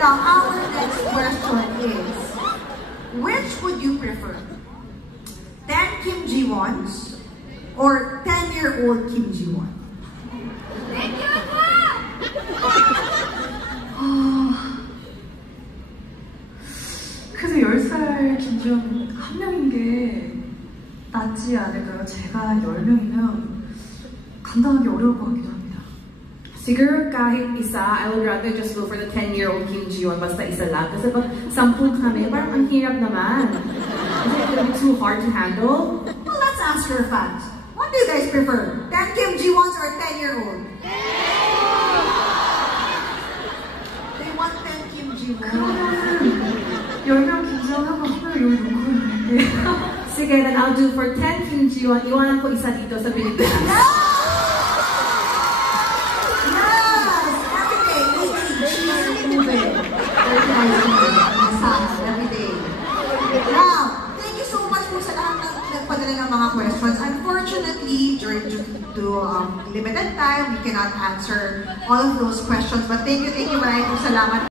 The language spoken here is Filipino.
Now, our next question is, which would you prefer? 10 Kim Ji-wons or 10-year-old Kim Ji-won? Thank you, 그래도 10살 김지원 한 명인 게 낫지 않을까요? 제가 10명이면 감당하기 어려울 것 같기도 합니다. Siguro kahit isa, I would rather just go for the 10-year-old Kim Ji-won basta isa lang. Kasi pag 10 kami, parang ang hirap naman. Is it gonna be too hard to handle? Well, let's ask your fans. What do you guys prefer? 10 Kim Ji-wons or 10-year-old? They want 10 Kim Ji-wons. 10명 김지원하고 한 명 여기 놓고 있는데. Sige, then I'll do for 10 Kim Ji-won. Iwanan ko isa dito sa Pilipinas. Now, thank you so much po sa lahat ng nagpadala ng mga questions. Unfortunately, due to limited time, we cannot answer all of those questions. But thank you, maraming salamat.